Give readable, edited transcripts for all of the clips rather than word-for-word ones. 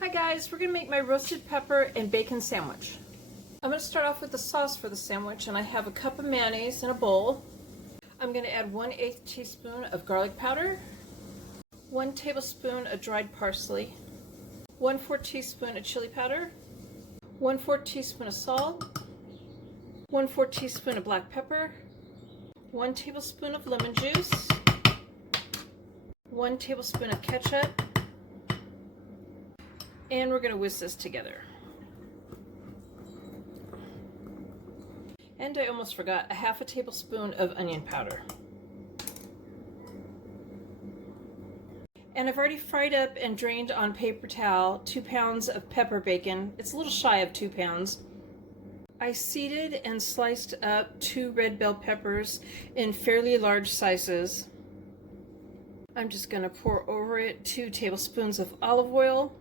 Hi guys, we're going to make my roasted pepper and bacon sandwich. I'm going to start off with the sauce for the sandwich, and I have a cup of mayonnaise in a bowl. I'm going to add 1/8 teaspoon of garlic powder, 1 tablespoon of dried parsley, 1/4 teaspoon of chili powder, 1/4 teaspoon of salt, 1/4 teaspoon of black pepper, 1 tablespoon of lemon juice, 1 tablespoon of ketchup, and we're going to whisk this together. And I almost forgot, a 1/2 tablespoon of onion powder. And I've already fried up and drained on paper towel 2 pounds of pepper bacon. It's a little shy of 2 pounds. I seeded and sliced up 2 red bell peppers in fairly large slices. I'm just going to pour over it 2 tablespoons of olive oil.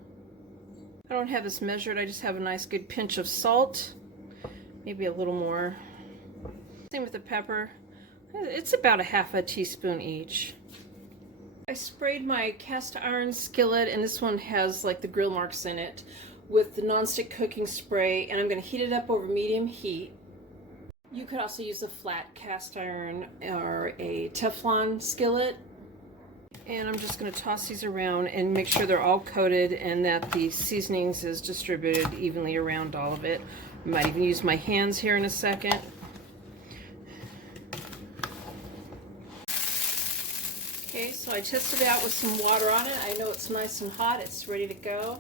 I don't have this measured, I just have a nice good pinch of salt, maybe a little more. Same with the pepper, it's about a 1/2 teaspoon each. I sprayed my cast iron skillet, and this one has like the grill marks in it, with the nonstick cooking spray, and I'm going to heat it up over medium heat. You could also use a flat cast iron or a Teflon skillet. And I'm just going to toss these around and make sure they're all coated and that the seasonings is distributed evenly around all of it. I might even use my hands here in a second. Okay, so I tested it out with some water on it. I know it's nice and hot. It's ready to go.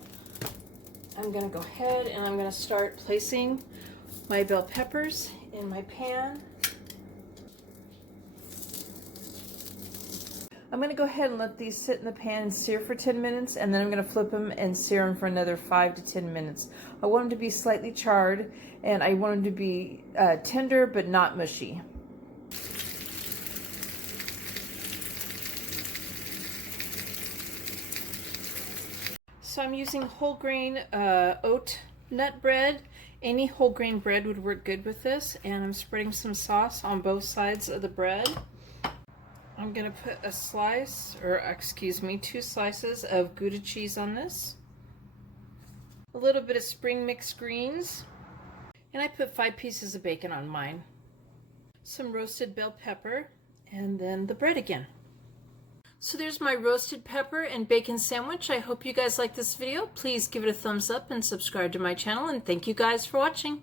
I'm going to go ahead and I'm going to start placing my bell peppers in my pan. I'm going to go ahead and let these sit in the pan and sear for 10 minutes, and then I'm going to flip them and sear them for another 5 to 10 minutes. I want them to be slightly charred, and I want them to be tender but not mushy. So I'm using whole grain oat nut bread. Any whole grain bread would work good with this, and I'm spreading some sauce on both sides of the bread. I'm going to put a slice, or excuse me, 2 slices of Gouda cheese on this. A little bit of spring mixed greens. And I put 5 pieces of bacon on mine. Some roasted bell pepper, and then the bread again. So there's my roasted pepper and bacon sandwich. I hope you guys like this video. Please give it a thumbs up and subscribe to my channel, and thank you guys for watching.